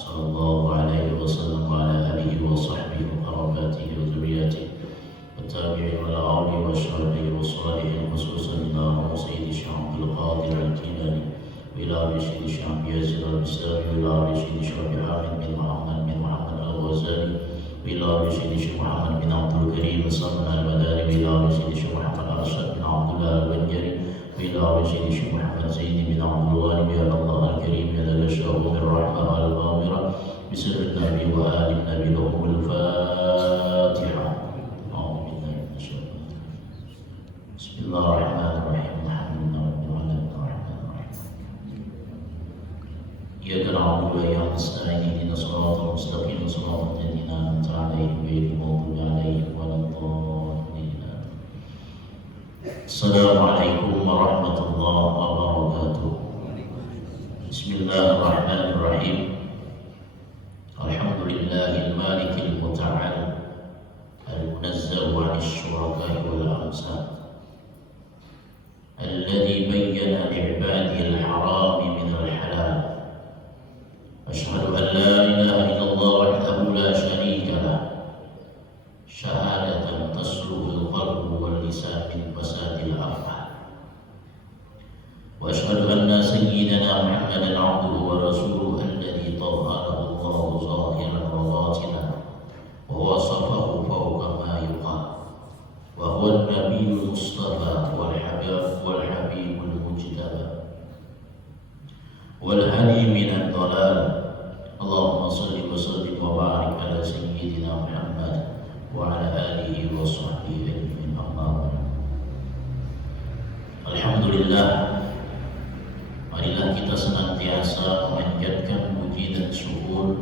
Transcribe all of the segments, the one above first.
صلى الله عليه وسلم وعلى آله وصحبه وقراباته وذرياته والتابعين والأولي والشهداء والصالحين خصوصا إلى روح سيد الشيخ عبد القادر الجيلاني وإلى سيد الشيخ عبد ياسر البستامي وإلى سيد الشيخ حامد بن محمد الغزالي وإلى سيد الشيخ محمد بن عبد الكريم الصمد المداري وإلى سيد الشيخ محمد أرشد بن عبد الله البنجري وإلى سيد الشيخ محمد زين بن عبد الغني بأن الله الكريم ينال الشهوة بالرحمة الغامرة بسر النبي وآل النبي لهم الفاتحة. أعوذ بالله من الشيطان الرجيم. بسم الله الرحمن الرحيم. الحمد لله رب العالمين الرحمن الرحيم. إياك نعبد وإياك نستعين اهدنا الصراط المستقيم صراط الذين أنعمت عليهم غير المغضوب عليهم ولا الضالين. السلام عليكم ورحمة الله وبركاته. بسم الله الرحمن الرحيم. الحمد لله المالك المتعال المنزه عن الشركاء والأمثال الذي بين لعباده الحرام من الحلال. أشهد أن لا إله إلا الله وحده لا شريك له شهادة تسلو القلب واللسان من فساد الأفعال. وأشهد أن سيدنا محمدا عبده ورسوله الذي طهره الله ظاهرا وباطنا ووصفه فوق ما يقال، وهو النبي المصطفى والحبيب المجتبى والهدي من الضلال. اللهم صل وسلم وبارك على سيدنا محمد وعلى آله وصحبه أجمعين. أما بعد. Alhamdulillah, marilah kita senantiasa memanjatkan puji dan syukur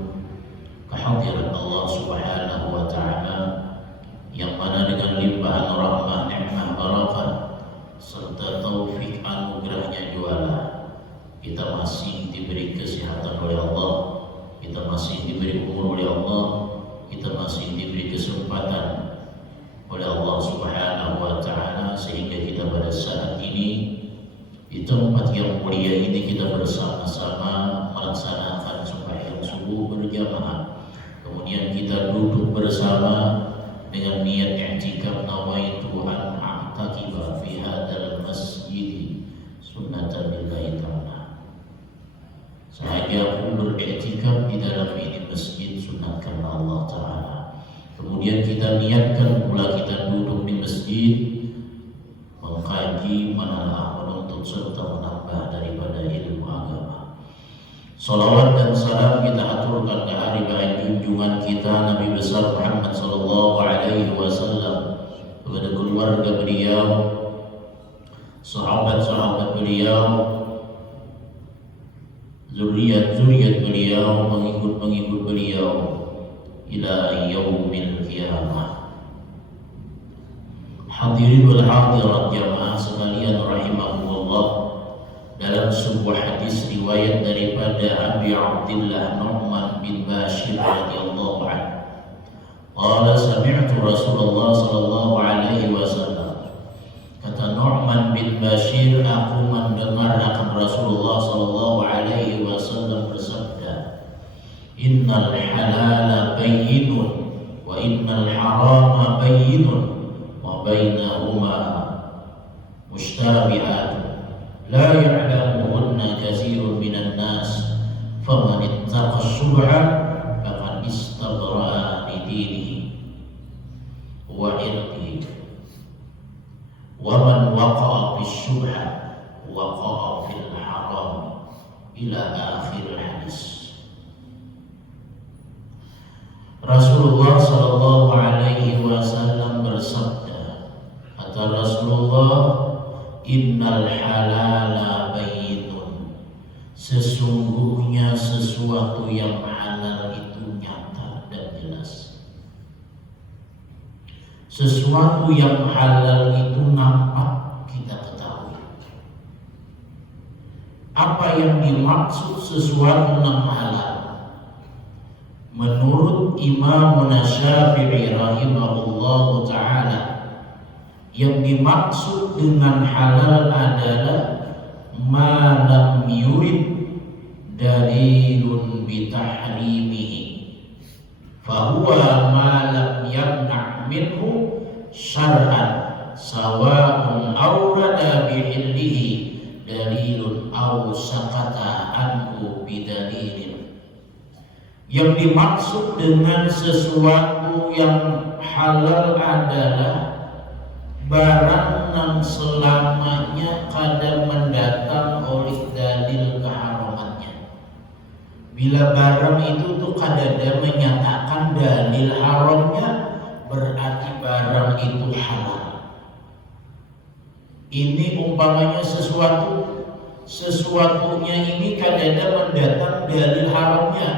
kehadirat Allah Subhanahu wa Ta'ala, yang mana dengan limpahan rahmah, nikmah, barakah serta taufik anugerahnya juala, kita masih diberi kesehatan oleh Allah, kita masih diberi umur oleh Allah, kita masih diberi kesempatan oleh Allah Subhanahu wa Ta'ala, sehingga kita pada saat ini di tempat yang mulia ini kita bersama-sama melaksanakan sembahyang subuh berjamaah. Kemudian kita duduk bersama dengan niat i'tikaf, nawaitu an a'takifa fi hadzal masjid sunnatan lillahi ta'ala. Saya pun beriktikaf di dalam ini masjid sunat karena Allah Ta'ala. Kemudian kita niatkan pula kita duduk di masjid mengkaji, menelaah, menuntut serta menambah daripada ilmu agama. Salawat dan salam kita aturkan ke hari baik junjungan kita Nabi besar Muhammad sallallahu alaihi wasallam, kepada keluarga beliau, sahabat-sahabat beliau, zuriat-zuriat beliau, pengikut-pengikut beliau ila yaumil qiyamah. Hadirin wal hadirat jamaah sekalian rahimahumullah, dalam sebuah hadis riwayat daripada Abi Abdullah Nu'man bin Bashir radhiyallahu anhu, qala sami'tu Rasulullah sallallahu alaihi wasallam. Kata Nu'man bin Bashir, aku mendengar akan Rasulullah sallallahu alaihi wasallam bersabda, innal halala bayyinun wa innal harama bayyinun wa bainahuma mushtabihatun la ya'lamuhunna katsirun minan nas faman ittaqa syubha faqad istabra'a li dinihi wa irdihi wa man waqa'a fis syubha waqa'a fil haram ila akhir hadis. Rasulullah sallallahu alaihi wasallam bersabda, kata Rasulullah, innal halala bayyinun, sesungguhnya sesuatu yang halal itu nyata dan jelas. Sesuatu yang halal itu nampak, kita ketahui. Apa yang dimaksud sesuatu yang halal? Menurut Imam Syafi'i rahimahullah ta'ala, yang dimaksud dengan halal adalah ma lam yurid dari dalilun bitahrimihi fahuwa ma lam yamna' minhu syar'an sawa'un awrada bihillihi dalilun aw sakata anhu bidalilin. Yang dimaksud dengan sesuatu yang halal adalah barang yang selamanya kada mendatang oleh dalil keharamannya. Bila barang itu tuh kadada menyatakan dalil haramnya, berarti barang itu halal. Ini umpamanya sesuatunya ini kadada mendatang dalil haramnya,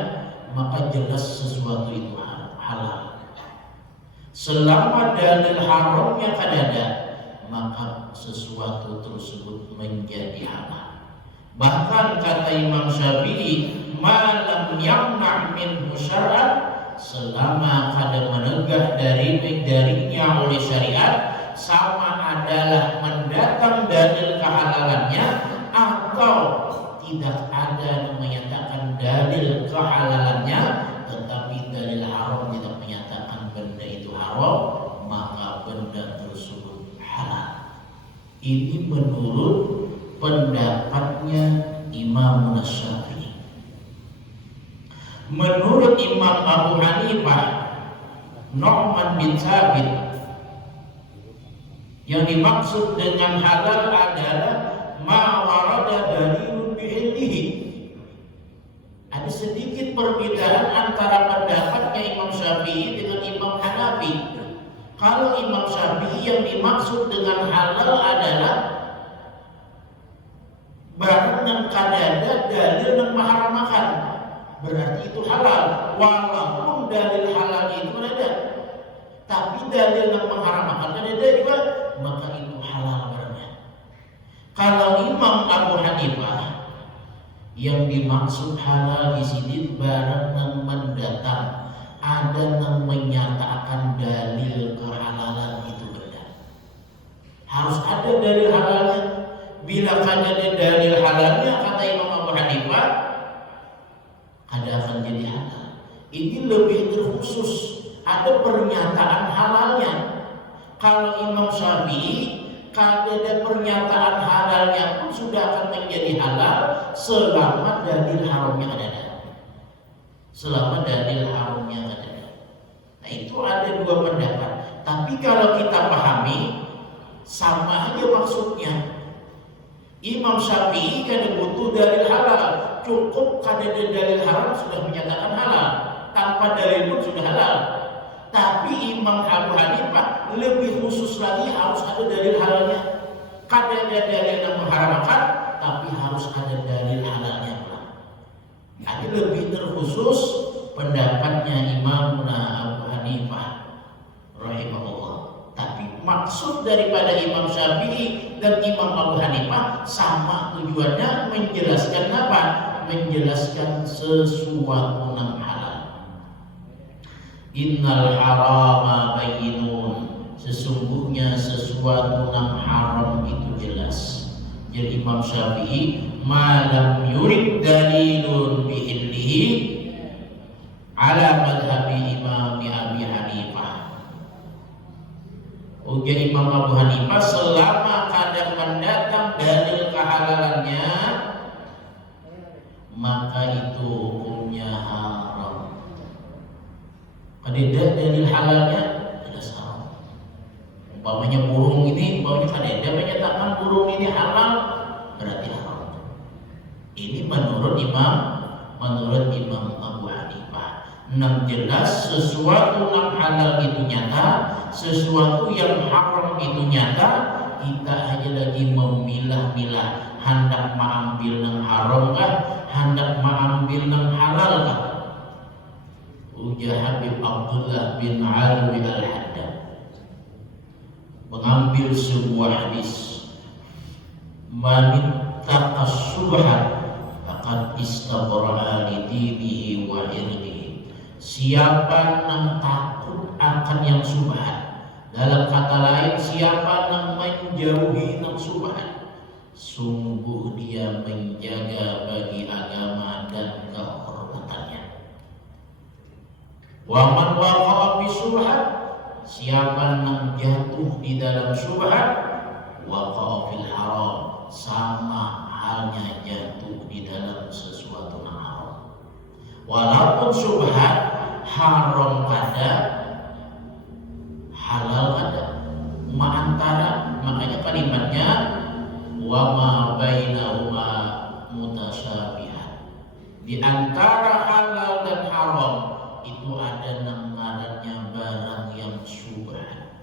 maka jelas sesuatu itu halal. Selama dalil haramnya kadada, maka sesuatu tersebut menjadi halal. Bahkan kata Imam Syafi'i, malam yamna' minhu syar'an, selama kada menegah darinya oleh syariat, sama adalah mendatang dalil kehalalannya atau tidak ada yang menyatakan dalil kehalalannya, tetapi dalil haram tidak menyatakan benda itu haram, maka benda tersebut halal. Ini menurut pendapatnya Imam Syafi'i. Menurut Imam Abu Hanifah, Nu'man bin Thabit, yang dimaksud dengan halal adalah ma warada dalilun bi'illihi. Ada sedikit perbedaan antara pendapatnya Imam Syafi'i dengan Imam Hanafi. Kalau Imam Syafi'i yang dimaksud dengan halal adalah barang yang kadada dalil yang mengharamkan, berarti itu halal. Walaupun dalil halal itu ada, tapi dalil yang mengharamkan ada juga, maka itu halal barangnya. Kalau Imam Abu Hanifah, yang dimaksud halal di sini barang yang mendatang, ada yang menyatakan dalil kehalalan itu benda. Harus ada dalil halalnya. Bila kada ada dalil halalnya, kata Imam Abu Hanifah, kada akan jadi halal. Ini lebih terkhusus, ada pernyataan halalnya. Kalau Imam Syafi'i, kada ada pernyataan halalnya pun sudah akan menjadi halal selama dalil haramnya ada. Selama dalil haramnya ada. Nah, itu ada dua pendapat. Tapi kalau kita pahami, sama aja maksudnya. Imam Syafi'i kada butuh dalil halal, cukup kada ada dalil haram sudah menyatakan halal, tanpa dalil pun sudah halal. Tapi Imam Abu Hanifah lebih khusus lagi, harus ada dalil halalnya. Kada ada dalil yang mengharamkan, tapi harus ada dalil halalnya. Ini lebih terkhusus pendapatnya Imam Abu Hanifah rahimahullah. Tapi maksud daripada Imam Syafi'i dan Imam Abu Hanifah sama tujuannya, menjelaskan apa? Menjelaskan sesuatu yang halal. Innal harama bayyinun, sesungguhnya sesuatu yang haram itu jelas. Jadi Imam Syafi'i, malam yurid dalilun bi'illihi ala madhabi Imam Abi Hanifah. Ujar Imam Abu Hanifah, selama kadang mendatang dalil kehalalannya, maka itu hukumnya haram. Kadeda dalil halalnya, ada haram. Umpamanya burung ini, umpamanya kadeda menyatakan burung ini halal, berarti haram. Ini menurut Imam Abu Hanifah. Yang jelas sesuatu yang halal itu nyata, sesuatu yang haram itu nyata. Kita aja lagi memilah-milah, hendak mengambil yang haram kah, hendak mengambil yang halal kah. Ujar Habib Abdullah bin Alwi Al-Haddad mengambil sebuah hadis, manittaqas subhat faqad istabra'a li dinihi wa irdihi. Siapa yang takut akan yang subhat, dalam kata lain siapa yang menjauhi yang subhat, sungguh dia menjaga bagi agama dan kehormatan Wa man waqa'a fi syubhat, siapa yang jatuh di dalam syubhat, waqa'a fil haram, sama halnya jatuh di dalam sesuatu yang haram. Walaupun syubhat haram kada, halal kada, antara, makanya kalimatnya wa ma bainahuma mutasyabihat. Di antara halal dan haram itu ada namanya barang yang syubhat.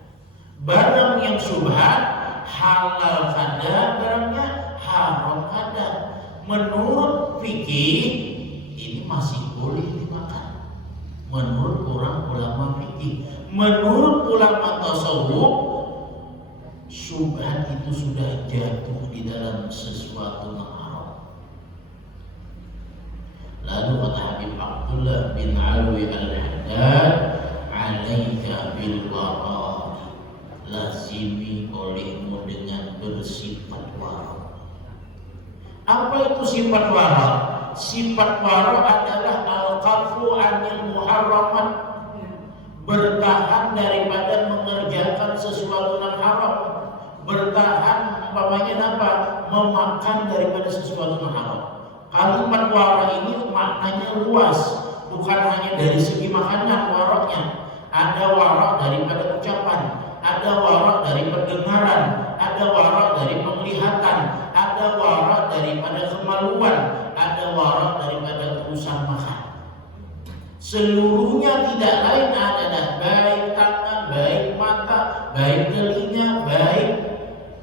Barang yang syubhat halal kada, barangnya haram kada. Menurut fikih ini masih boleh dimakan. Menurut orang ulama fikih, menurut ulama tasawuf, syubhat itu sudah jatuh di dalam sesuatu yang haram. Lalu kata Habib Abdullah bin Alwi al-Haddad, alaika bil wara, lazimi olehmu dengan bersifat wara. Apa itu sifat wara? Sifat wara adalah al-qafu anil muharramat, bertahan daripada mengerjakan sesuatu yang haram, bertahan umpamanya apa? Memakan daripada sesuatu yang haram. Kalimat wara ini maknanya luas, bukan hanya dari segi makanan waraknya. Ada warak daripada ucapan, ada warak dari pendengaran, ada warak dari penglihatan, ada warak daripada kemaluan, ada warak daripada urusan makan. Seluruhnya tidak lain adalah baik tangan, baik mata, baik telinga, baik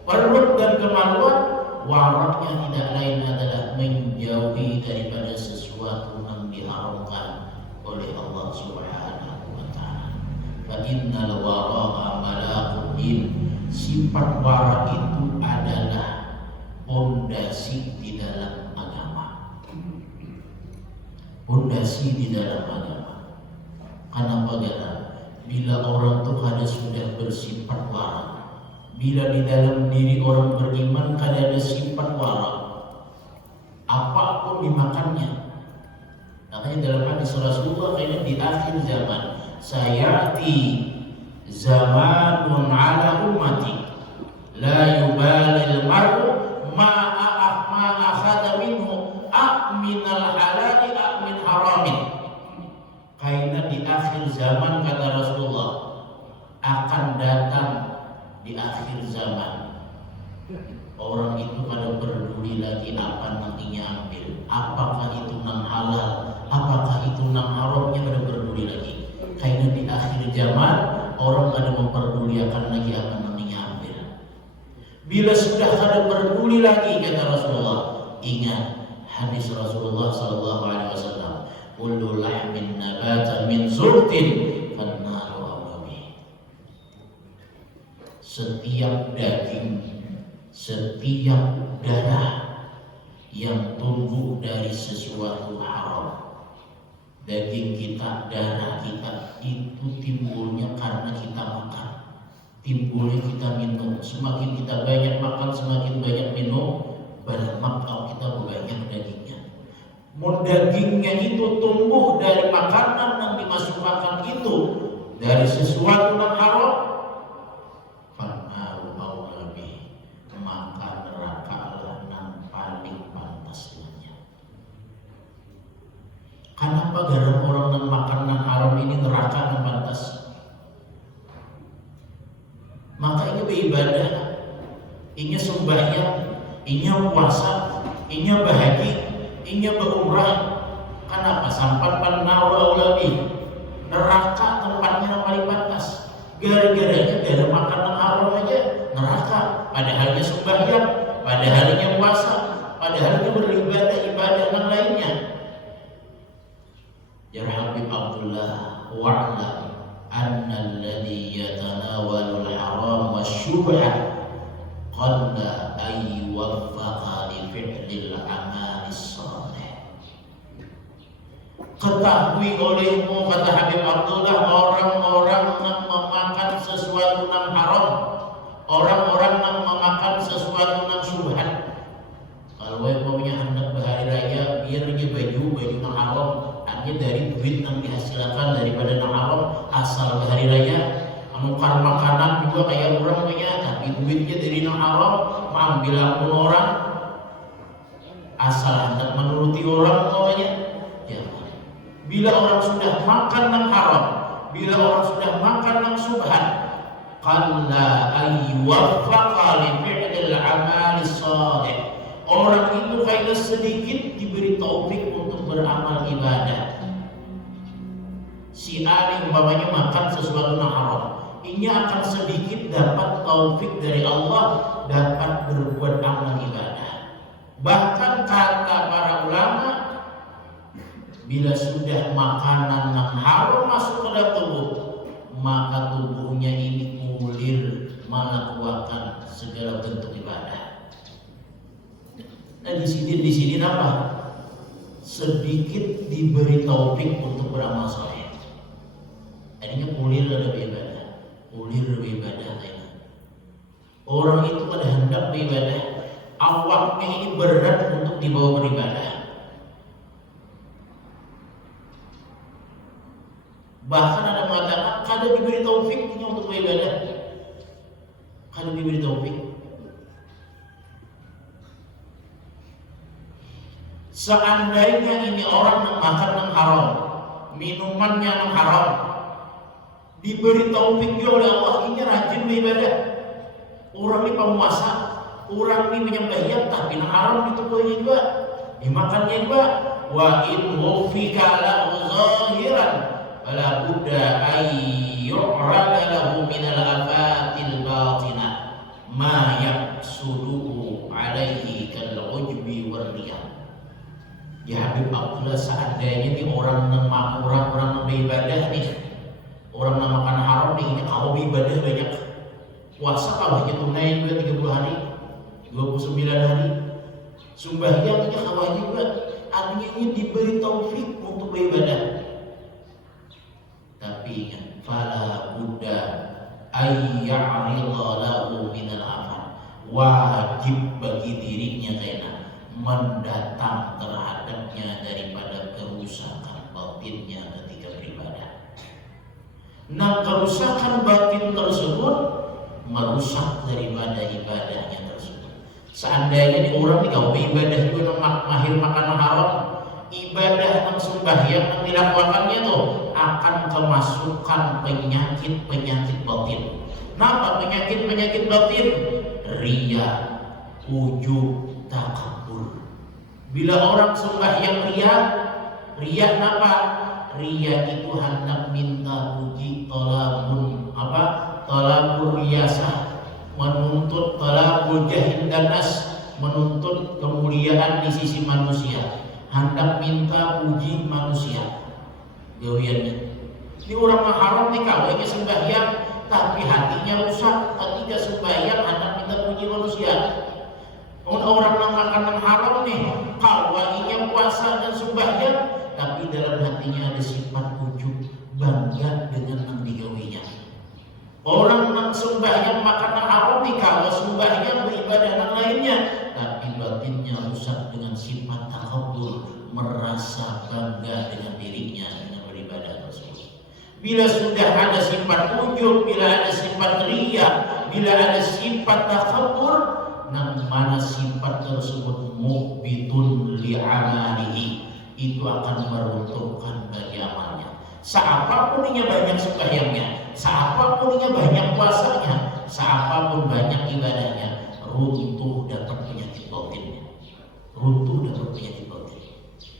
perut dan kemaluan. Waraknya tidak lain adalah menjauhi daripada sesuatu yang diharamkan oleh Allah Subhanahu wa Ta'ala. Fa innal wara'a malakuddin, sifat wara itu adalah pondasi di dalam agama. Pondasi di dalam agama. Kenapa? Karena bila orang itu kada sudah bersifat wara, bila di dalam diri orang beriman kada ada sifat wara, apapun dimakannya. Makanya dalam hadis Rasulullah kayaknya di akhir zaman, sayati zamanun ala ummati la yubalil mar'u ma akhadha minhu minal halali min haramin. Kayaknya di akhir zaman, kata Rasulullah, akan datang di akhir zaman orang itu kada peduli lagi apa yang ia ambil, apakah itu nang halal, apakah itu nang haramnya, kada peduli lagi. Kayaknya di akhir zaman orang kada memperdulikan lagi apa yang ia ambil. Bila sudah kada peduli lagi, kata Rasulullah, ingat hadis Rasulullah sallallahu alaihi wasallam, kullu lahmin nabata min zurtin fannaru awlabi. Setiap daging, setiap darah yang tumbuh dari sesuatu haram, daging kita, darah kita, itu timbulnya karena kita makan, timbulnya kita minum. Semakin kita banyak makan, semakin banyak minum, maka kita banyak dagingnya. Dagingnya itu tumbuh dari makanan yang dimasukkan itu dari sesuatu yang haram, fannaru awlabi, maka neraka lah yang paling pantas dengannya. Kenapa gara orang yang makan yang haram ini neraka yang pantas? Maka ini beribadah, ini sembahyang, ini puasa, ini bahagia, ini berumrah. Kenapa? Sampai fannaru awlabi, neraka tempatnya yang paling pantas. Gara-garanya gara makan yang haram aja neraka. Padahalnya sembahyang, padahalnya puasa, padahalnya beribadah ibadah yang lainnya. Ya Habib Abdullah, wa'lam anna alladhi yatanawalu al-haram wa syubhat qalla ay yuwaffaqa li fi'lil amali salih. Ketahui olehmu, kata Habib Abdullah, orang-orang yang memakan sesuatu yang haram, orang-orang yang memakan sesuatu yang syubhat. Kalau yang punya hendak berhari raya, biar dia baju yang haram, hanya dari duit yang dihasilkan daripada yang haram asal hari raya menukar makanan juga kayak orang punya, tapi duitnya dari yang haram mengambil akun orang asal hendak menuruti orang pokoknya. Ya, bila orang sudah makan yang haram, bila orang sudah makan yang subhan, qalla ayyuwaffaqa li fi'lil amali shalih. Orang itu kayaknya sedikit diberi taufik untuk beramal ibadah. Si A ini umpamanya makan sesuatu yang haram, ini akan sedikit dapat taufik dari Allah, dapat berbuat amal ibadah. Bahkan kata para ulama, bila sudah makanan yang haram masuk ke dalam tubuh, maka tubuhnya ini mulir melakukan segala bentuk ibadah. Nah di sini apa? Sedikit diberi taufik untuk beramal saleh. Akhirnya mulir ada ibadah, mulir beribadah. Orang itu pada hendak beribadah, awaknya ini berat untuk dibawa beribadah. Bahkan ada mengatakan kada diberi taufiknya untuk beribadah, kada diberi taufik. Seandainya ini orang yang makan yang haram, minumannya yang haram, diberi taufik oleh Allah, ini rajin beribadah. Orang ini penguasa, orang ini menyembahnya, tapi yang haram ditubuhnya juga, dimakannya juga. Wa in wufika lahu zahiran fala budda ay yu'rada lahu minal afatil batinah ma yaqsuduhu alaihi kal ujbi war riyah. Ya Habib Abdullah, seandainya nih orang beribadah nih, orang makan haram nih, ini kalau beribadah banyak, puasa kawahnya tunai juga 30 hari, 29 hari, sembahyang ini kawahnya juga, artinya ini diberi taufik untuk beribadah. Tapi ingat, fala budda ayya'rida lahu minal afan, wajib bagi dirinya kena mendatang terhadapnya daripada kerusakan batinnya ketika beribadah. Nah, kerusakan batin tersebut merusak daripada ibadahnya tersebut. Seandainya di orang kalau beribadah juga mahir makan haram, ibadah yang sembahyang yang dilakukannya itu akan kemasukan penyakit batin. Kenapa penyakit batin? Riya, ujub, takabur. Bila orang sembahyang riya apa? Riya itu hendak minta puji, talabur riyasah, menuntut talabul jahil dan nas, menuntut kemuliaan di sisi manusia, hendak minta puji manusia. Gawiannya. Ini orang haram nih kawainya sembahyang, tapi hatinya rusak ketika sembahyang hendak minta puji manusia. Orang yang makan yang haram nih, kawainya puasa dan sembahyang, tapi dalam hatinya ada sifat ujub, bangga dengan yang digawinya. Orang yang sembahyang makan yang haram nih, kalau sembahyang beribadah yang lainnya, tapi batinnya rusak dengan sifat takabur, merasa bangga dengan dirinya dengan beribadah tersebut. Bila sudah ada sifat ujub, bila ada sifat riya, bila ada sifat takabur, nang mana sifat tersebut muhbitun li'amalihi, itu akan meruntuhkan bagi amalnya. Seapapun dia banyak sembahyangnya, seapapun dia banyak puasanya, seapapun banyak ibadahnya, runtuh dapat penyakit batinnya, runtuh dapat penyakit batin.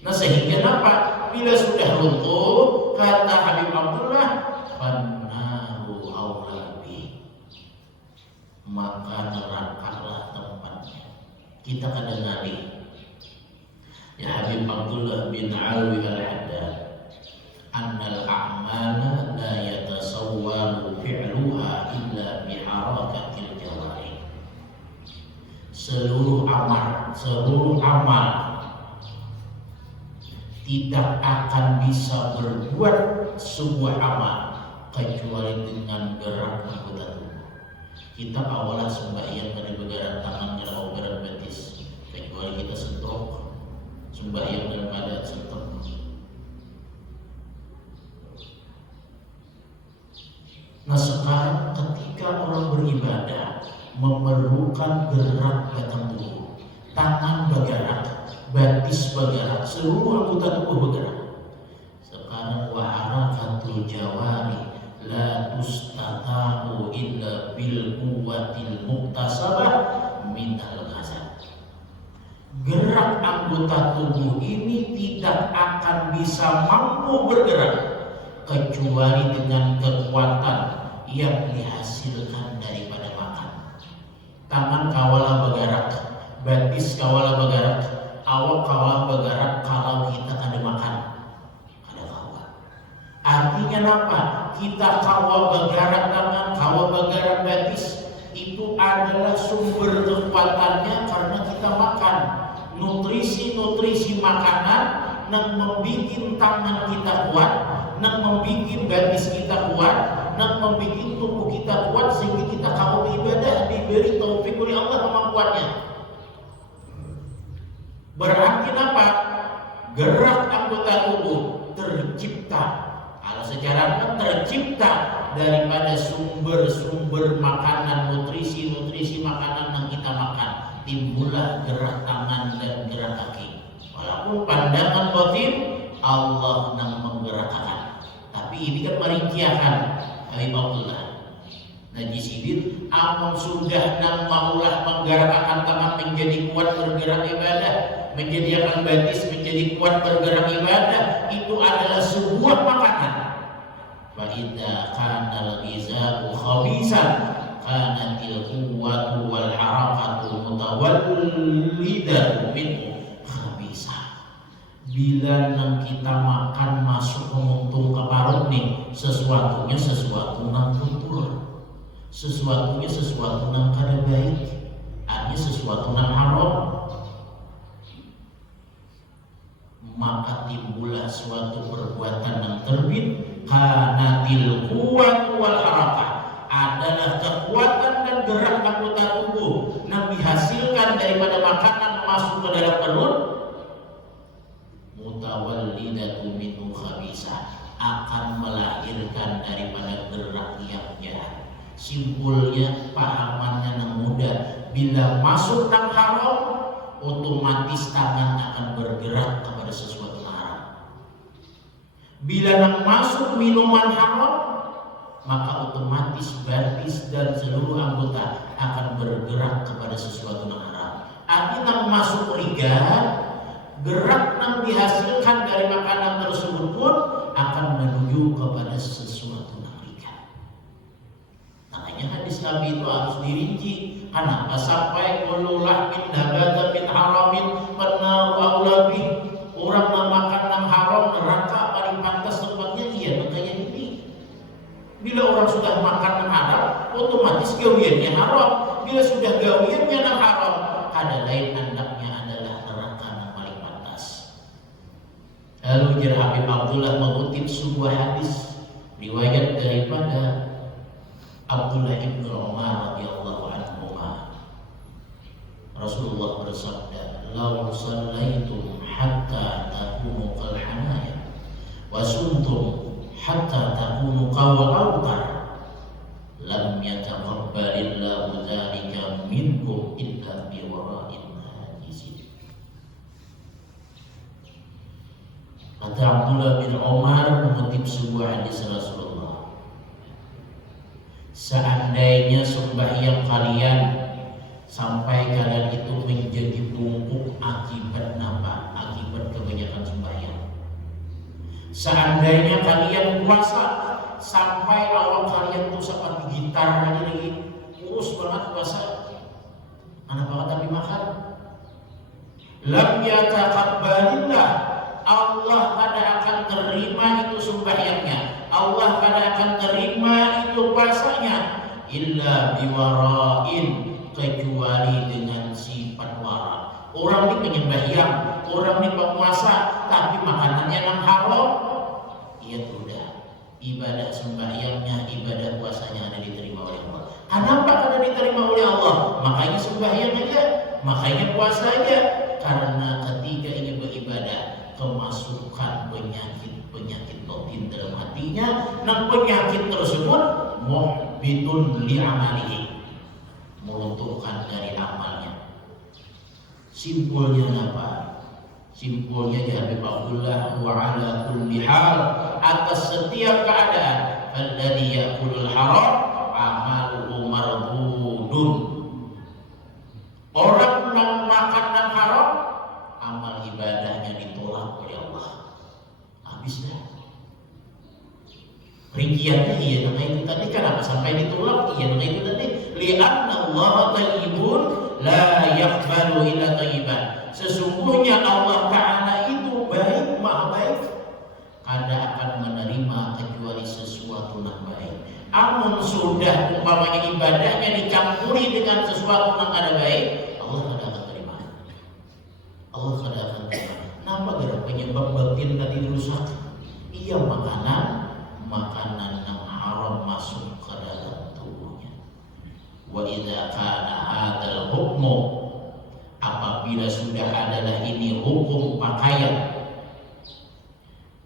Nah sehingga apa? Bila sudah runtuh, kata Habib Abdullah, fannaru aulabi, maka nerakalah tempatnya. Kita kadang ngali ya Habib Abdullah bin Alwi al-Haddad, annal a'mala la yatasawwaru fi'luha illa biharakatil jawari. Seluruh amal tidak akan bisa berbuat sebuah amal kecuali dengan gerak anggota tubuh. Kita awalan sembahyang dari bergerak tangan, gerak gerak betis, kecuali kita sentuh sembahyang dalam keadaan sentuh. Nah sekarang ketika orang beribadah memerlukan gerak batang tubuh, tangan bergerak, batis bergerak, seluruh anggota tubuh bergerak. Sekarang wa harakatul jawari la tustata'u illa bil quwwatil muktasabah minal ghazal. Gerak anggota tubuh ini tidak akan bisa mampu bergerak kecuali dengan kekuatan yang dihasilkan daripada makan. Tangan kawalah bergerak, batis kawalah bergerak, awak kawalah bergerak kalau kita ada makan, ada kawa. Artinya apa? Kita kawa bergerak tangan, kawa bergerak batis, itu adalah sumber kekuatannya karena kita makan. Nutrisi makanan yang membuat tangan kita kuat, yang membuat batis kita kuat, yang membuat tubuh kita kuat sehingga kita kawa beribadah, diberi taufik oleh Allah kemampuannya. Berarti apa? Gerak anggota tubuh tercipta, kalau secara tercipta daripada sumber-sumber makanan, nutrisi makanan yang kita makan. Timbullah gerak tangan dan gerak kaki. Walaupun pandangan batin Allah yang menggerakkan, tapi ini kan merinciakan Habib Abdullah. Najis Sidin amun sudah nang maulah menggerakkan tangan menjadi kuat bergerak ibadah, menjadikan batis menjadi kuat bergerak ibadah, itu adalah sebuah makanan. Fa idza kana al-ghiza'u khabisan kanatil quwwatu wal harakatu mutawallidatu minhu khabisa. Bila nang kita makan masuk ke muntung ke parut nih, sesuatu nang kotor, sesuatu nang kada baik, artinya sesuatu nang haram, maka timbullah suatu perbuatan yang terbit. Kanatil quwwatu wal harakah adalah kekuatan dan gerak anggota tubuh yang dihasilkan daripada makanan masuk ke dalam perut. Mutawallidatu minhu khabisa, akan melahirkan daripada gerak yang jahat. Simpulnya, pahamannya yang mudah, bila masuk nang haram, otomatis tangan akan bergerak kepada sesuatu yang haram. Bila nang masuk minuman haram, maka otomatis batis dan seluruh anggota akan bergerak kepada sesuatu yang haram. Artinya masuk riga, gerak yang dihasilkan dari makanan tersebut pun akan menuju kepada sesuatu yang riga. Makanya hadis Nabi itu harus dirinci. Kenapa sampai qululah min nabata min haramin benar aulabi, orang yang makan yang haram neraka paling pantas tempatnya. Iya, makanya ini bila orang sudah makan yang haram, otomatis gawiannya haram. Bila sudah gawiannya yang haram, ada lain andaknya adalah neraka yang paling pantas. Lalu Habib Abdullah mengutip sebuah hadis riwayat daripada Abdullah ibn Umar radhiyallahu anhu. Rasulullah bersabda, "Lau sallaitum hatta takunu kal hanaya wa sumtum hatta takunu qawa autar lam yataqabbalillahu dzalika minkum illa bi wara'in hadis." Kata Abdullah bin Umar mengutip sebuah hadis Rasulullah, seandainya sembahyang kalian sampai kalian itu menjadi tumpuk akibat apa? Akibat kebanyakan sembahyang. Seandainya kalian puasa sampai awal kalian tuh seperti gitar lagi kurus banget puasa, kenapa tapi makan? Lam yataqabbalillah, Allah kada akan terima itu sembahyangnya, Allah kada akan terima itu puasanya, illa biwara'in, kecuali dengan sifat wara. Orang ini penyembahyang, orang ini penguasa, tapi makanannya yang haram, ia sudah ibadah sembahyangnya, ibadah puasanya ada diterima oleh Allah. Kenapa kada diterima oleh Allah? Makanya sembahyang aja, makanya puasa aja. Karena ketika ini beribadah kemasukan penyakit batin dalam hatinya. Nah penyakit tersebut muhbitun li amalihi, melunturkan dari amalnya. Simpulnya apa? Simpulnya ya Habibullah wa ala kulli hal, atas setiap keadaan alladhi ya'kulul haram amaluhu mardudun. Orang yang makan yang haram, amal ibadahnya ditolak oleh Allah. Habis dah. Rinciannya iya nama itu tadi, kenapa sampai ditolak? Iya nama itu tadi. Li'anna Allah tayyibun la yaqbalu illa tayyiban. Sesungguhnya Allah Ta'ala itu baik, maha baik, kada akan menerima kecuali sesuatu yang baik. Amun sudah umpamanya ibadahnya dicampuri dengan sesuatu yang kada baik, Allah kada akan terima. Allah kada akan terima. Kenapa? Gara penyebab batin tadi rusak. Iya makanan yang haram masuk ke dalam tubuhnya. Wa idza kana hadzal hukmu, apabila sudah adalah ini hukum pakaian.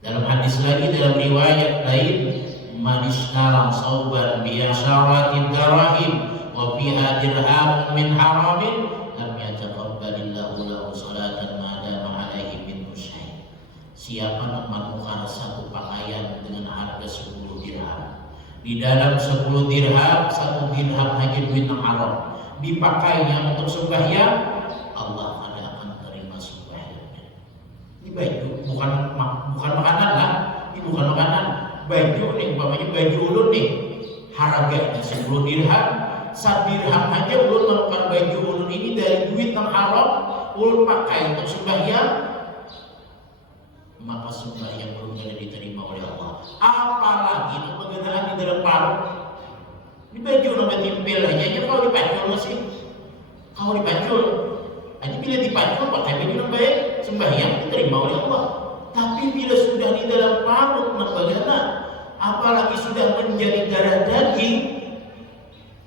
Dalam hadis lagi, dalam riwayat lain, man ishtara sauban bi asharatid darahim wa fiha dirham min haramin lam yataqabbalillahu lahu salatan ma dama alaihi min syai'. Siapa yang menukar satu pakaian dengan harga 10 dirham, di dalam 10 dirham, 1 dirham hanya duit yang haram, dipakainya untuk sembahyang, Allah tidak akan terima sembahyangnya. Ini baju, bukan makanan lah. Ini bukan makanan. Baju nih, umpamanya baju ulun nih, harganya 10 dirham. 1 dirham aja ulun menukar baju ulun ini dari duit yang haram, ulun pakai untuk sembahyang, maka sembahyang ulun tidak diterima oleh Allah. Apalagi pekerjaan di dalam paru. Ini baju namanya timpel aja kalau dipacul masih. Kalau dipacul, aja bila dipacul pakai baju yang baik, sembahyang diterima oleh Allah. Tapi bila sudah di dalam parut, bagaimana? Apalagi sudah menjadi darah daging,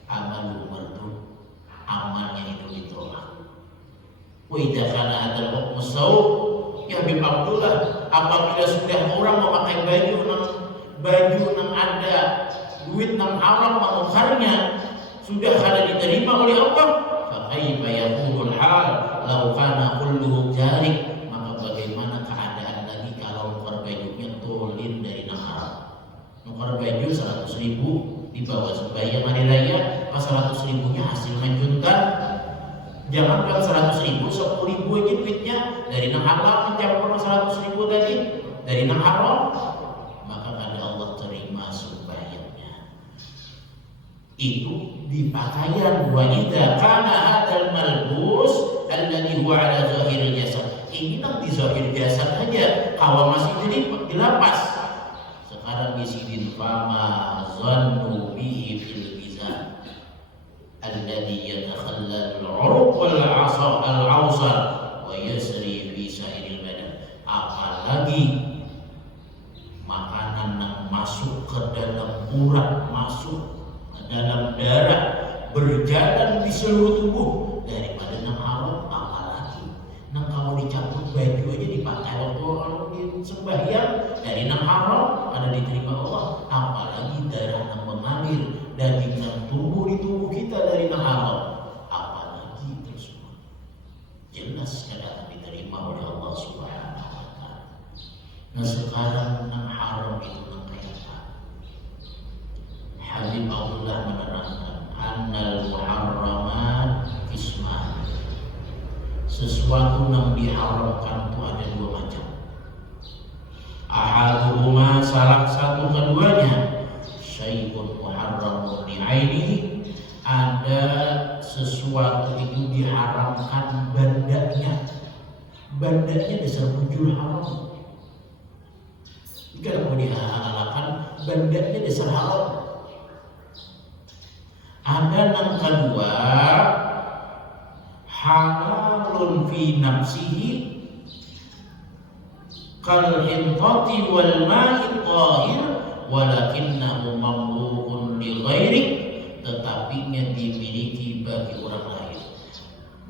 amal mardud, amalnya itu ditolak. Wa idza kana hadzal hukmu saw', ya Habib Abdullah, apabila sudah orang memakai baju yang ada duit yang haram menukarnya, sudah kada diterima oleh Allah. Fakaifa yakunul hal law kana kulluhu jarik, maka bagaimana keadaan lagi kalau nukar bajunya tolin dari yang haram. Nukar baju 100.000 dibawa sembahyang hari raya, pas 100.000-nya hasil menjuntar. Jangankan 100.000, 10.000 aja duitnya dari yang halal mencampur 100.000 tadi dari yang haram, maka kada Allah terima sembahyangnya. Itu di pakaian. Wa idza kana hadzal malbus alladhi huwa ala zahiril jasad, ini nanti zahir jasad aja, kalau masih jadi dilapas. Sekarang di sini fama zannu bihi fil mizan alladhi yatakhallalu al-'uruq wal-'awsar wa yasri fi sa'iril badan. Apalagi makanan yang masuk ke dalam urat, masuk ke dalam darah, berjalan di seluruh tubuh daripada yang haram. Apalagi yang kalau dicampur baju aja dipakai waktu orang sembahyang dari yang haram ada diterima Allah, apalagi darah yang mengalir, daging yang tumbuh di tubuh kita dari yang haram, apalagi tersebut jelas kada akan diterima oleh Allah Subhanahu wa Ta'ala. Nah sekarang yang haram itu yang kayak apa? Habib Abdullah menerangkan annal muharramat qisman, sesuatu yang diharamkan itu ada 2 macam. Ahaduhuma, salah satu keduanya, syai'un muharramun li'ainihi, ada sesuatu itu diharamkan bandanya. Bandanya dasar wujud haram. Jika mau dihalalkan bandanya dasar haram. Ada yang kedua, halalun fi nafsihi kal hintati wal ma'i tahir walakinnahu mamluukun li ghairi, tetapi dimiliki bagi orang lain.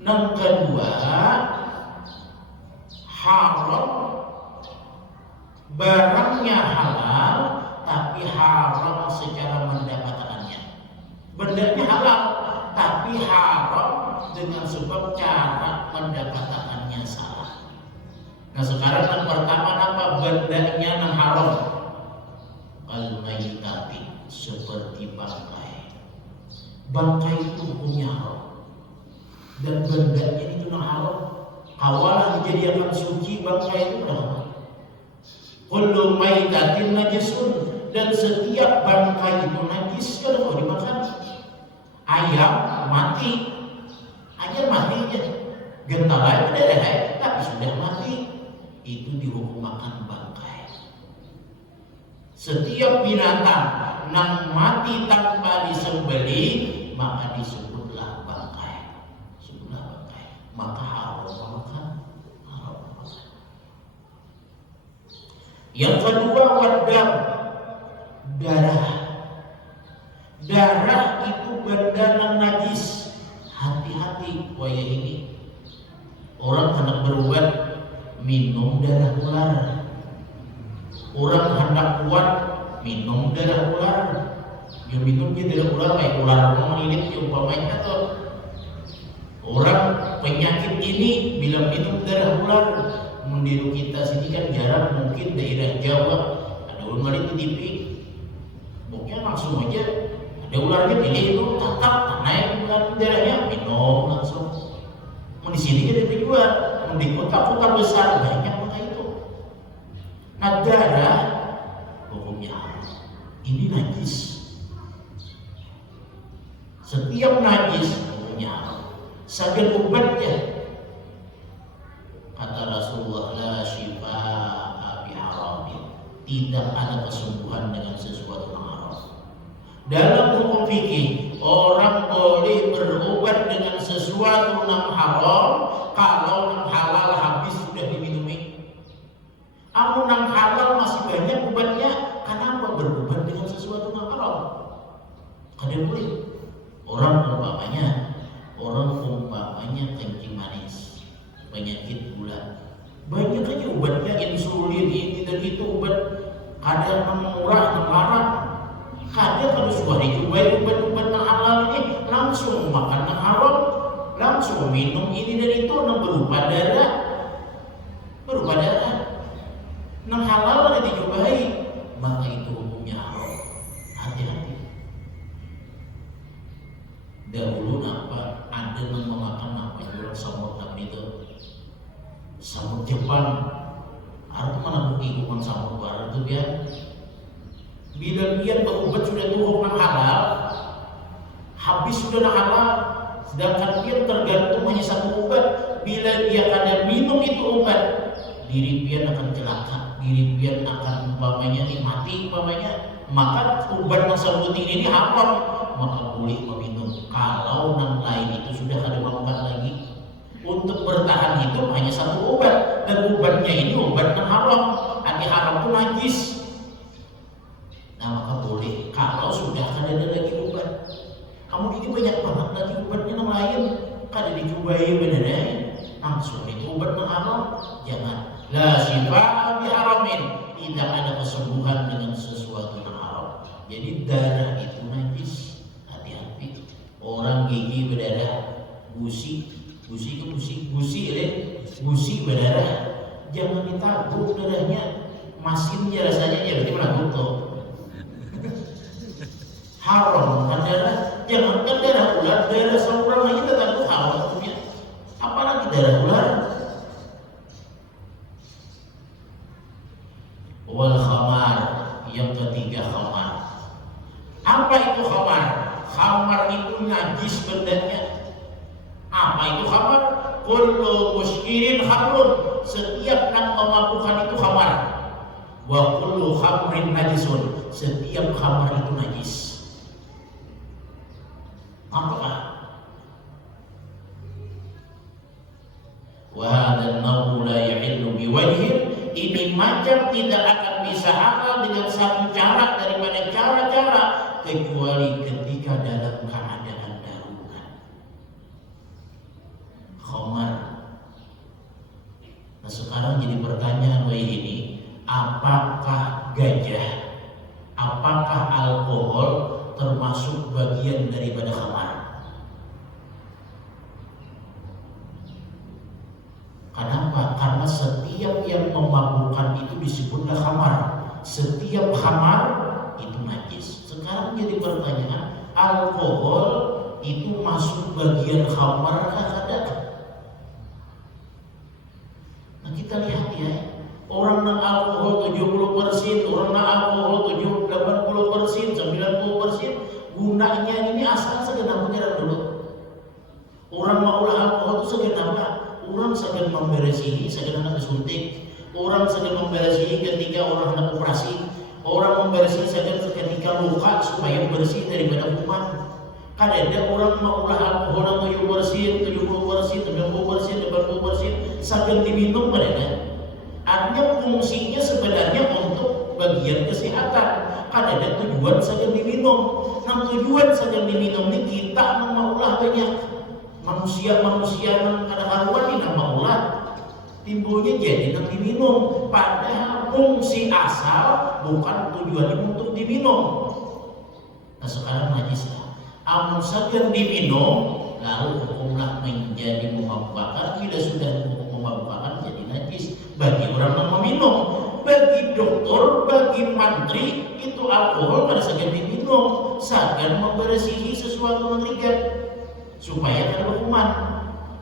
Yang kedua, haram Barangnya halal tapi haram secara mendapatkannya. Bendanya halal tapi haram dengan sebab cara mendapatkannya salah. Nah sekarang yang pertama apa? Bendanya yang haram. Al-maitati, seperti bangkai. Bangkai itu hukumnya haram. Dan bendanya itu yang haram. Awalah dijadikan suci bangkai itu berapa? Kullu maitatin najisun, dan setiap bangkai itu najis kalau mau dimakan. Ayam mati, ayam mati aja, gentarai udah tapi sudah mati, itu dihukum makan bangkai. Setiap binatang yang mati tanpa disembelih maka disebutlah bangkai, maka haram makan. Yang kedua wadam, darah. Darah itu benda yang najis. Hati-hati waya ini. Orang hendak berobat minum darah ular. Orang hendak kuat minum darah ular. Ya minumnya darah ular kayak ular melilit umpamanya tuh. Orang penyakit ini bila minum darah ular, mendiru kita sini kan jarang, mungkin daerah Jawa ada ular itu TV, pokoknya langsung aja ada ularnya pilih itu tatap naik darahnya minum langsung. Mau di sini ada juga, mau di kota-kota besar banyak kota itu. Nah darah hukumnya ini najis. Setiap najis hukumnya saking obatnya. Kata Rasulullah, la shifaa biharamin, tidak ada kesembuhan dengan sesuatu yang haram. Dalam hukum fikih, orang boleh berobat dengan sesuatu yang haram kalau yang halal habis sudah diminumi. Amun yang halal masih banyak obatnya, kenapa berobat dengan sesuatu yang haram? Kadang boleh. Orang umpamanya kencing manis, penyakit gula, banyak aja obatnya, insulin ini dan itu obat. Kadang murah, larang. Kadang kalau sudah dicobai obat-obat yang halal ini, langsung makan yang haram, langsung minum ini dan itu, yang berupa darah. Yang halal ada dicobai, maka itu hukumnya haram. Hati-hati. Dahulu ada yang memakan jual samut itu, samut Jepang. Artinya mana bukti hukuman samut barat itu biar bila dia berobat sudah tuh yang halal, habis sudah halal, sedangkan dia tergantung hanya satu obat. Bila dia kada minum itu obat, diri dia akan celaka, diri dia akan umpamanya mati umpamanya, maka obat yang samut ini haram, maka boleh meminum. Kalau yang lain itu sudah kada makan lagi, untuk bertahan hidup hanya satu obat, dan obatnya ini obat yang haram. Arti haram itu najis. Nah maka boleh kalau sudah kada ada lagi obat. Kamu ini banyak banget lagi obatnya yang lain, kada dicobai beneran, langsung itu obat yang haram. Jangan. La shifaa biharamin, tidak ada kesembuhan dengan sesuatu yang haram. Jadi darah itu najis. Hati-hati. Orang gigi berdarah, gusi berdarah, jangan ditabuk darahnya. Masinnya rasanya ya berarti menabuk tuh. Haram kan darah, jangan kan darah ular, darah seorang lagi tetap haram hukumnya. Apalagi darah ular. Wal khamar, yang ketiga khamar. Apa itu khamar? Khamar itu najis bendanya. Apa itu khamar? Kullu muskirin khamrun, setiap yang memabukkan itu khamar. Wa kullu khamrin najisun, setiap khamar itu najis. Apakah? Wa hadzal nawu la yahillu biwajhin, ini macam tidak akan bisa halal dengan satu cara daripada cara-cara kecuali ketika dalam keadaan darurat. Khamar. Nah sekarang jadi pertanyaan ini, apa apakah ganja, apakah alkohol termasuk bagian daripada khamar? Kenapa? Karena setiap yang memabukkan itu disebutlah khamar. Setiap khamar itu najis. Sekarang jadi pertanyaan, alkohol itu masuk bagian khamar kah tidak? Nah kita lihat ya, orang nak alkohol 70%, orang nak alkohol 80%, 90%, gunanya ini asal segenap menyerang dulu. Orang mau ulah alkohol itu segenap, orang sedang memberesihi, sedang nak disuntik, orang sedang memberesihi ketika orang hendak operasi, orang memberesihi sedang ketika luka supaya bersih daripada kuman. Kan ada orang mau ulah alkohol 70%, 90%, 90%, sedang diminum padanya. Artinya fungsinya sebenarnya untuk bagian kesehatan. Kan ada tujuan sedang diminum. Nah tujuan sedang diminum ini kita mau ulah banyak. Manusia yang kadang-kadang ini nama ulah timbulnya jadi nanti diminum, padahal fungsi asal bukan tujuannya untuk diminum. Nah sekarang najis lah, amun saja diminum lalu hukumlah menjadi memabukkan. Bila sudah hukum memabukkan jadi najis bagi orang yang meminum. Bagi dokter, bagi mantri itu alkohol pada saja diminum, saja memberesihi sesuatu yang supaya ada hukuman.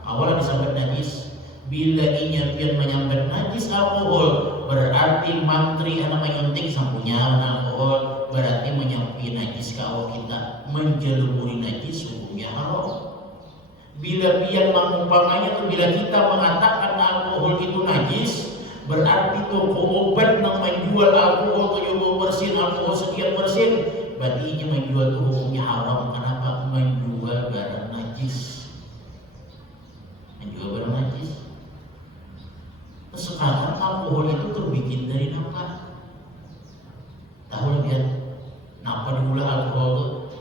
Awalnya disambut najis. Bila inya pian menyambut najis alkohol, berarti mantri anak menyuntik sampunya alkohol, berarti menyampi najis ke awal kita, menjelumuri najis hukumnya haram. Bila pian mengumpamanya itu, bila kita mengatakan alkohol itu najis, berarti toko obat yang menjual alkohol 70%, alkohol sekian persen, berarti inya menjual itu hukumnya haram. Kenapa? Menjual barang najis, menjual barang najis. Sekarang alkohol itu terbikin dari napa? Tahu lihat, napa diulah alkohol itu?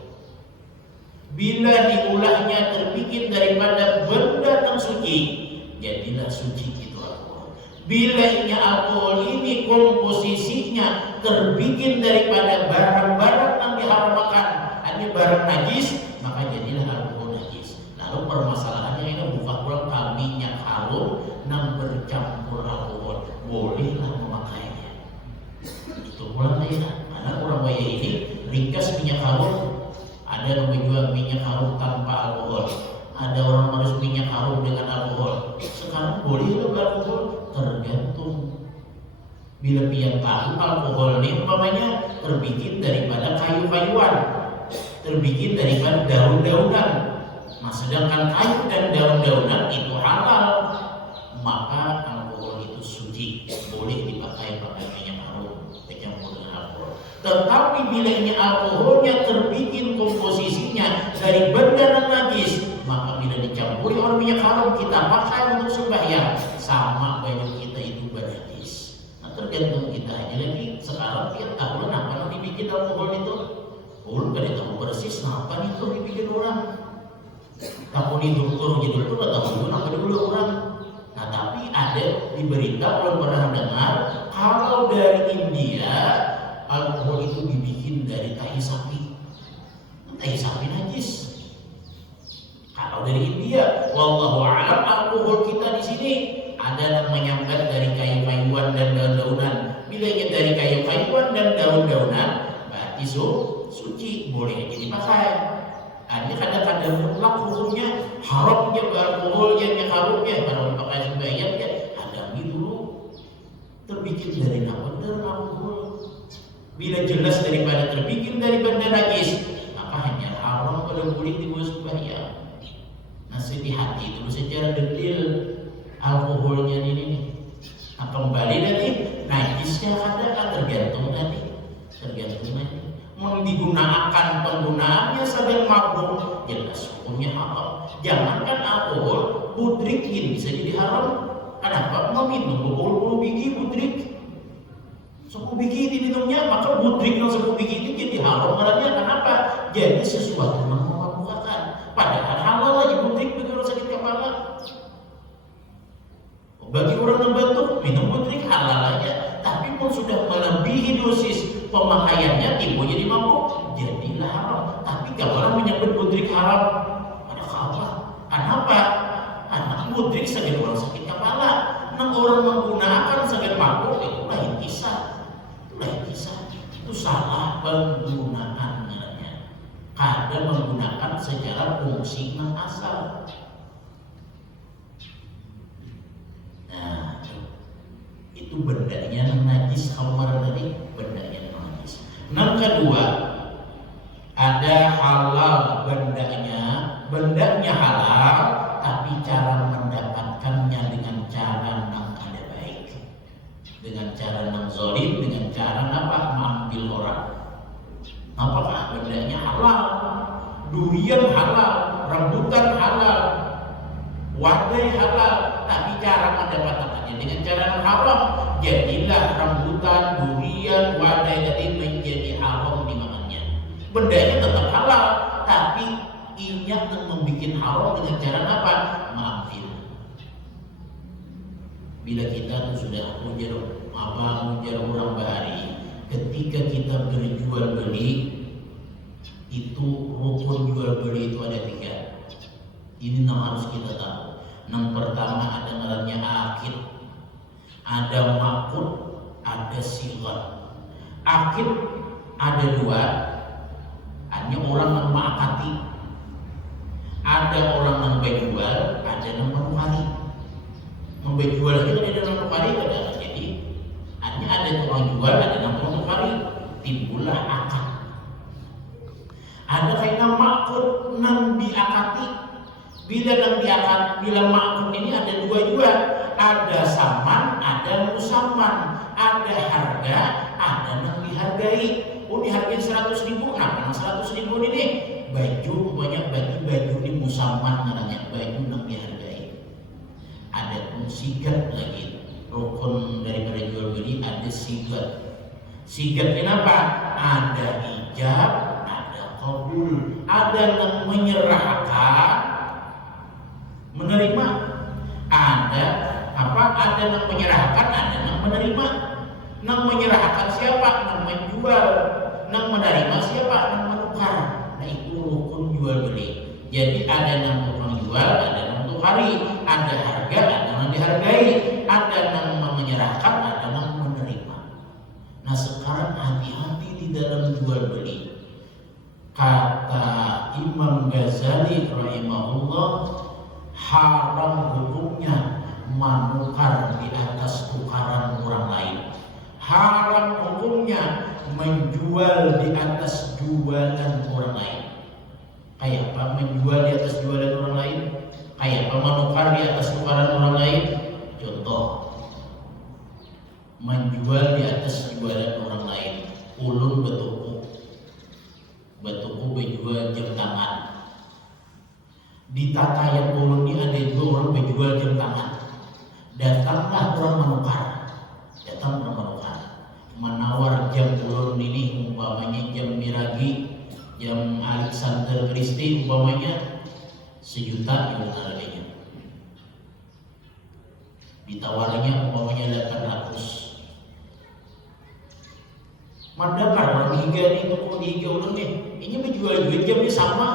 Bila diulahnya terbikin daripada benda yang suci, jadilah suci itu alkohol. Bila ini alkohol ini komposisinya terbikin daripada barang-barang yang diharamkan, ini barang najis, maka jadilah alkohol najis. Lalu permasalahannya ini bukan pulang minyak harum yang bercampur alkohol, bolehlah memakainya. Itu pulang ya, karena orang kaya ini ringkas minyak harum. Ada yang menjual minyak harum tanpa alkohol, ada orang harus minyak harum dengan alkohol. Sekarang boleh alkohol, tergantung. Bila pian tahu alkohol ini umpamanya terbikin daripada kayu-kayuan, terbikin daripada daun-daunan. Nah sedangkan kayu dan daun-daunan itu halal, maka alkohol itu suci, boleh dipakai minyak harum bercampur dengan alkohol. Tetapi bila ini alkoholnya terbikin komposisinya dari benda yang najis, maka bila dicampuri oleh minyak harum kita pakai untuk sembahyang, sama banyak kita itu bernajis. Nah tergantung kita aja lagi. Sekarang kita tahu kenapa yang dibikin alkohol itu. Ulun pada tahu persis kenapa itu dibikin orang. Tahu di dokter gitu itu nggak tahu kenapa dulu orang. Nah tapi ada di berita belum pernah dengar kalau dari India alkohol itu dibikin dari tahi sapi. Tahi sapi najis. Kalau dari India, wallahu a'lam, alkohol kita di sini ada yang menyambat dari kayu-kayuan dan daun-daunan. Bila dari kayu-kayuan dan daun-daunan, berarti suci, boleh jadi dipakai. Ada kadang-kadang mutlak hukumnya haramnya alkohol yang harumnya kalau dipakai sembahyang ya ada dulu terbikin dari alkohol. Bila jelas daripada terbikin dari benda najis, maka hanya haram pada boleh dibuat sembahyang. Nah sedih hati itu secara detail alkoholnya ini. Nah kembali lagi najisnya ada tergantung tadi, tergantung tadi. Mau digunakan penggunaannya sedang mabuk, jelas hukumnya haram. Jangankan alkohol, budrikin bisa jadi haram. Kenapa? Meminum berpuluh-puluh biji budrik. 10 biji diminumnya, maka budrik yang 10 biji itu jadi haram. Karena kenapa? Jadi sesuatu yang memabukkan. Padahal halal aja budrik bagi orang sakit kepala. Bagi orang yang batuk, minum budrik halal aja. Tapi pun sudah melebihi dosis pemakaiannya, timbul jadi mabuk, jadilah haram. Tapi kalau orang menyebut mudrik haram, ada kabar. Kenapa? Anak mudrik sebagai orang sakit kepala, nang orang menggunakan sebagai mabuk, itulah intisab. Itu salah penggunaannya. Kadang menggunakan secara fungsi asal. Nah, itu bendanya najis. Khamar tadi bendanya najis. Yang kedua, ada halal bendanya halal, tapi cara mendapatkannya dengan cara yang ada baik, dengan cara yang zalim, dengan cara apa? Mengambil orang. Apakah bendanya halal? Durian halal, rambutan halal, wadai halal, tapi cara mendapatkannya dengan cara yang haram. Jadilah rambutan, durian, wadai tadi menjadi haram dimakannya. Bendanya tetap halal, tapi inya yang membuat haram dengan cara apa? Mengambil. Bila kita tuh sudah ujar orang bahari, ketika kita berjual beli, itu rukun jual beli itu ada 3. Ini yang harus kita tahu. Yang pertama ada ngarannya akid, ada makut, ada sigar. Akid ada 2, hanya orang yang mengakati. Ada orang yang berjual, ada yang menukari. Memberjual itu ada yang menukari, ada. Jadi hanya ada orang jual, ada yang menukari. Timbullah akad. Ada kaitan makut nang diakati. Bila makut ini ada 2 juga. Ada saman, ada musaman. Ada harga, ada yang dihargai. Oh, dihargai 100.000. Nah, 100.000 ini baju, banyak baju di musaman namanya, baju yang dihargai. Ada pun sigat lagi. Rukun daripada jual beli ada sigat. Sigat kenapa? Ada ijab, kabul, ada yang menyerahkan, menerima, ada yang menyerahkan, ada yang menerima. Yang menyerahkan siapa? Yang menjual. Yang menerima siapa? Yang menukar. Nah, itu rukun jual beli. Jadi ada yang tukang jual, ada yang tukari, ada harga, ada yang dihargai, ada yang menyerahkan, ada yang menerima. Nah, sekarang hati-hati di dalam jual beli. Kata Imam Ghazali rahimahullah, haram hukumnya menukar di atas tukaran orang lain. Haram hukumnya menjual di atas jualan orang lain. Kayak apa menjual di atas jualan orang lain? Kayak apa menukar di atas tukaran orang lain? Contoh, menjual di atas jualan orang lain. Ulun betuku berjual jam tangan. Di tatayan ulun ini ada 2 orang berjual jam tangan. Datanglah orang menukar. Menawar jam ulun ini, umpamanya jam Miragi, jam Alexander Christie umpamanya 1 juta harganya. Ditawarnya umpamanya 800. Mandakar orang Higa nih, toko di Higa ulun nih, ini menjual juga jamnya sama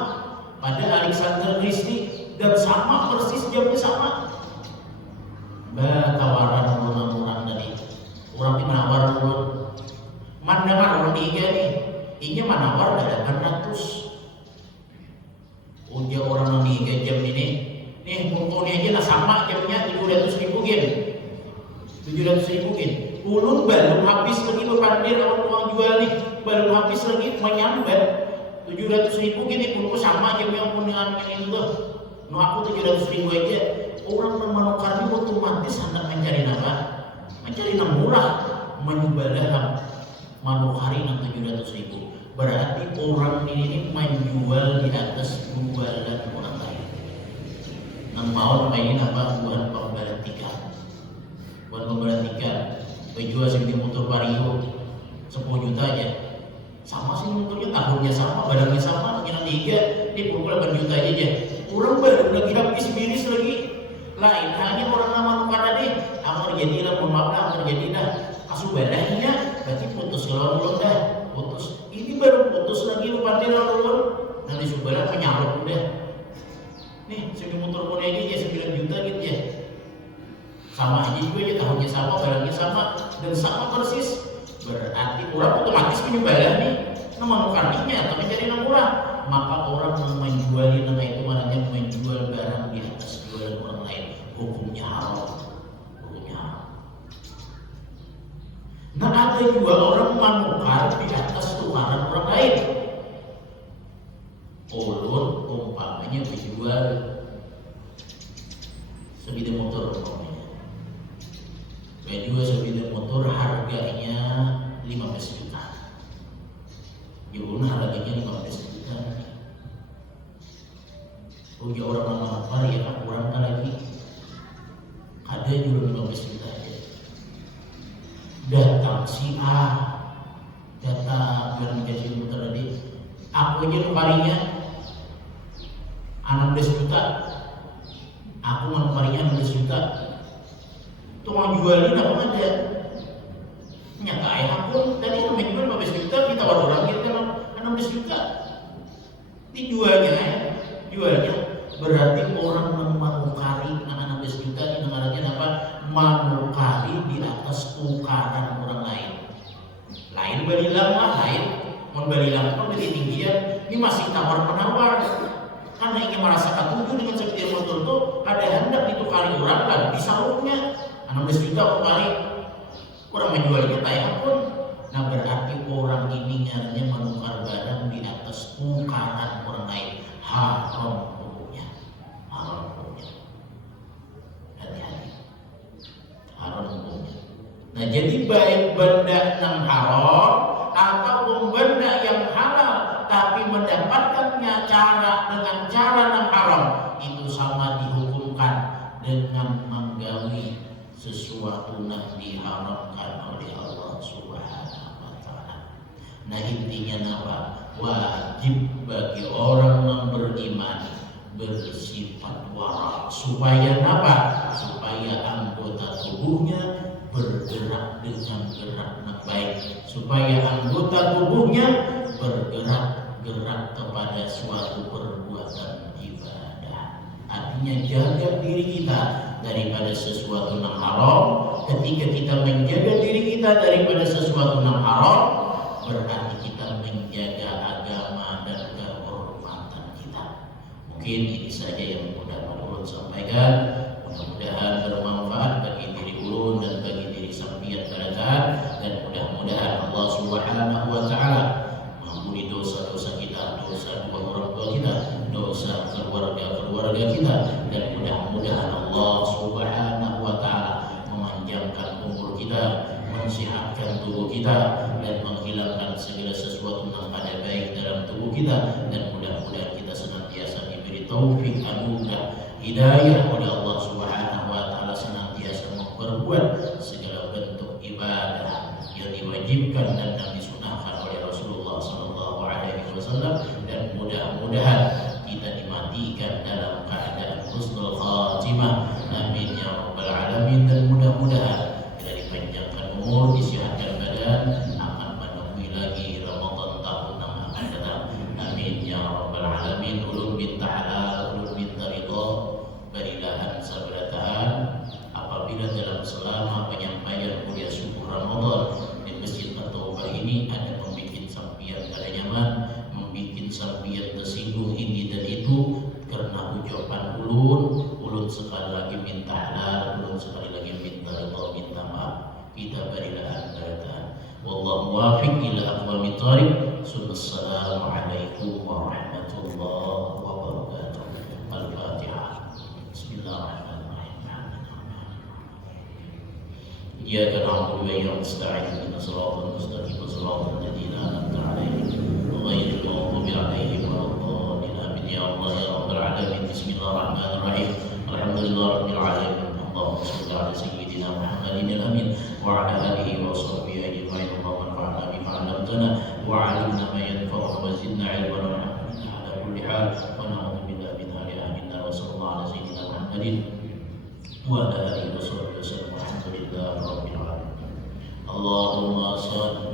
pada Alexander Christie dan sama persis jamnya sama. Tawaran orang tadi, orang di menawar ulun. Mandakar orang di Higa nih, ini menawar 800. Ujar orang di Higa jam ini, nih pokoknya aja lah sama jamnya 700.000 gen. 700.000 gen. Ulun belum habis lagi berpandir orang jual nih, belum habis lagi menyambat 700.000 gini pun sama aja yang pun dengan ini tuh. No aku 700.000 aja. Orang menukar ini otomatis hendak mencari apa? Mencari yang murah, menjual manukari yang 700.000. Berarti orang ini menjual di atas jualan orang lain. Yang mau mainin apa? Buat pembayaran tiket. Buat pembayaran tiket. Penjual sini motor Vario 10 juta aja. Sama sih motornya, tahunnya sama, barangnya sama, yang 3 dia pukul 8 juta aja. Orang baru lagi habis miris lagi. Lain hanya orang nama nukar tadi, amar jadilah, mohon maaf lah, amar jadilah. Asuh badahnya pantir ulun nanti sebelah penyalur udah. Nih sudah motor kone aja 9 juta gitu ya. Sama aja juga ya, tahunnya sama, barangnya sama dan sama persis. Berarti orang otomatis menyumbang nih nama mukaninya atau menjadi nama murah. Maka orang yang menjual nama itu maknanya menjual barang di atas jualan orang lain, hukumnya haram. Hukumnya haram. Nah ada juga orang menukar di atas tukaran orang lain. Ulun umpamanya dijual sebidang motor umpamanya. Saya jual sebidang motor harganya 15 juta. Ya ulun harganya 15 juta. Oh ya orang apa ya kan kurang lagi. Ada jual 15 juta aja. Datang si A, datang biar dikasih motor tadi. Aku aja nukarinya 16 juta. Aku nukarinya 16 juta. Tukang jualin apa ada? Nyata ayah pun tadi yang menjual 15 juta, kita baru orang kita 16 juta. Dijualnya ya, jualnya berarti orang menukari 16 juta di negaranya apa? Menukari di atas tukaran orang lain. Lain balilang lah, lain mau balilang pun dari tinggian ini masih tawar menawar. Karena ingin merasa ketujuh dengan seperti motor itu ada hendak ditukari orang kan disalurnya 16 juta kali orang menjualnya tayang pun. Nah berarti orang ini nyaranya menukar barang di atas tukaran orang lain, haram hukumnya, haram hukumnya. Hati-hati, haram hukumnya. Nah jadi baik benda yang haram ataupun benda yang halal tapi mendapatkannya dengan cara yang haram itu sama dihukumkan dengan menggawi sesuatu yang diharamkan oleh Allah Subhanahu wa taala. Nah intinya apa? Wajib bagi orang yang beriman bersifat wara supaya apa? Supaya anggota tubuhnya bergerak dengan gerak yang baik, supaya anggota tubuhnya bergerak kepada suatu perbuatan ibadah. Artinya jaga diri kita daripada sesuatu yang haram. Ketika kita menjaga diri kita daripada sesuatu yang haram, berarti kita menjaga agama dan kehormatan kita. Mungkin ini saja yang mudah ulun sampaikan. Mudah-mudahan bermanfaat bagi diri ulun dan bagi diri sampeyan kalian, dan mudah-mudahan Allah Subhanahu wa taala mengampuni dosa-dosa kita, dosa dua orang tua kita, dosa keluarga kita, dan mudah-mudahan Allah Subhanahu wa taala memanjangkan umur kita, mensehatkan tubuh kita, dan menghilangkan segala sesuatu yang ada baik dalam tubuh kita, dan mudah-mudahan kita senantiasa diberi taufik anugerah hidayah oleh Allah Subhanahu wa taala, senantiasa memperbuat segala bentuk ibadah yang diwajibkan dan yang disunahkan oleh Rasulullah sallallahu alaihi wasallam, dan mudah-mudahan kita dimatikan dalam keadaan husnul khatimah. Amin ya rabbal alamin. Dan mudah-mudahan kita dipanjangkan umur, disehatkan badan, akan menemui lagi Ramadan tahun yang akan datang. Amin ya rabbal alamin. Ulun minta halal, ulun minta ridha, berilahan sabaratahan apabila dalam selama penyampaian kuliah syukur Ramadan di Masjid At-Taubah ini ada membuat sampian kada nyaman, membuat sampian tersinggung ini dan itu karena ucapan ulun sekali lagi minta halal, ulun sekali lagi minta ridha, minta maaf. Kita berilahan sabaratahan. Wallahu muwaffiq ila aqwamit thariq. Assalamualaikum warahmatullahi wabarakatuh. Al-Fatihah. Bismillahirrahmanirrahim. Iyyaka na'budu wa iyyaka nasta'in. Ihdinas siratal mustaqim. Siratal ladzina an'amta 'alaihim ghairil maghdubi 'alaihim waladdallin. Amin ya Allah ya rabbal alamin. Bismillahirrahmanirrahim. Alhamdulillahirabbil alamin. Allahumma shalli 'ala sayyidina Muhammadin al-amin wa 'ala alihi wa sahbihi ajma'in. Allahumma anfa'na bima 'allamtana wa 'allimna ma yanfa'una wa zidna 'ilman walhamdulillah ala kulli hal wa na'udzu billahi min hali amin. Wa sallallahu 'ala sayyidina Muhammadin wa 'ala alihi wa sahbihi wasallam. Alhamdulillahi rabbil alamin. Allahumma shalli